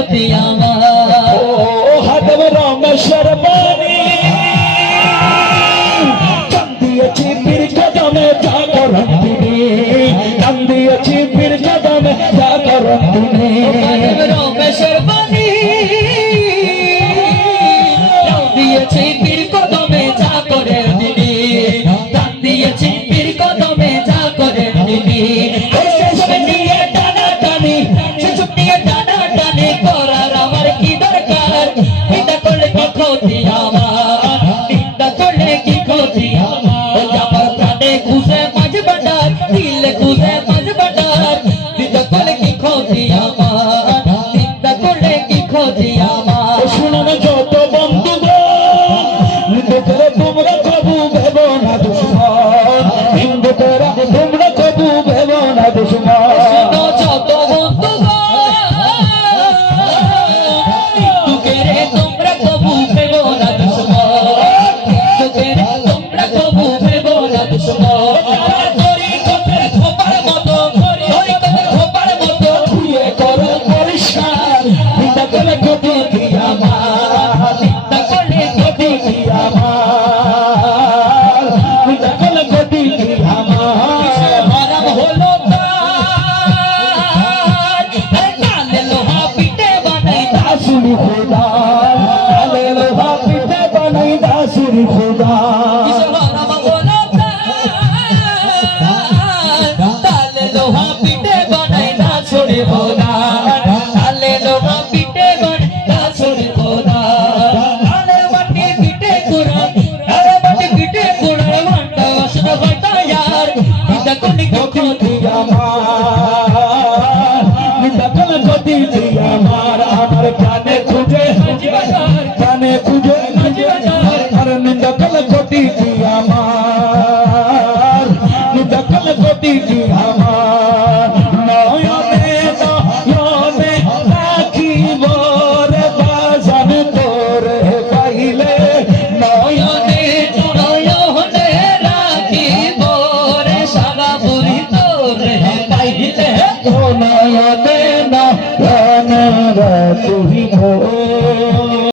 ক্ষতি আমার ও হাদম রমেশ্বর বাণী কান দিয়েছি পীর কদমে জাগরণ তিনি কান দিয়েছি পীর কদমে জাগরণ তিনি রমেশ্বর বাণী কান দিয়েছি পীর কদমে জাগরণ তিনি কান দিয়েছি পীর কদমে জাগরণ তিনি সেসব নিয়ে টানাটানি সেসব নিয়ে টানাটানি করার আমার কি দরকার নিন্দা করলে কি ক্ষতি আমার নিন্দা করলে কি ক্ষতি আমার আমার প্রাণে খুঁজে মাঝ বাটার দিলে খুঁজে মাঝ বাটার নিন্দা করলে কি ক্ষতি আমার নিন্দা করলে কি ক্ষতি আমার শুনুন যত বন্ধুগণ হিন্দুদের তোমরা কবু ভেব না দুশ্মন হিন্দুদের তোমরা কবু ভেব না দুশ্মন যত হিন্দুকে তোমরা কবু ভেব না দুশ্মন হিন্দুকে তোমরা কবু ভেব না দুশ্মন পরিষ্কার নিন্দা করলে ক্ষতি কি আমার নিন্দা করলে ক্ষতি কি আমার নিন্দা করলে ক্ষতি কি আমার হারাম হলো তালে লোহা পিঠে বানাই দাসুরি খোদা তালে লোহা পিঠে বানাই দাসুরি খোদা হারাম হলো তালে লোহা পিঠে বানাই না ছড়ে ভোলা তালে লোহা পিঠে বানাই না ছড়ে ভোলা তালে বাটি পিঠে কুড়া তালে বাটি পিঠে কুড়া ভান্ডা আসন ভাটা यार নিন্দা করলে কি ক্ষতি আমার নিন্দা করলে ক্ষতি কি আমার আমার প্রাণে খুঁজে প্রাণে খুঁজে আর নিন্দা করলে ক্ষতি কি আমার নিন্দা করলে ক্ষতি কি আমার নয়নে নয়নে রাখিব রে বাজান তোরে পাইলে নয়নে নয়নে রাখিব রে সারা বুড়ি তোরে পাইলে নয়নে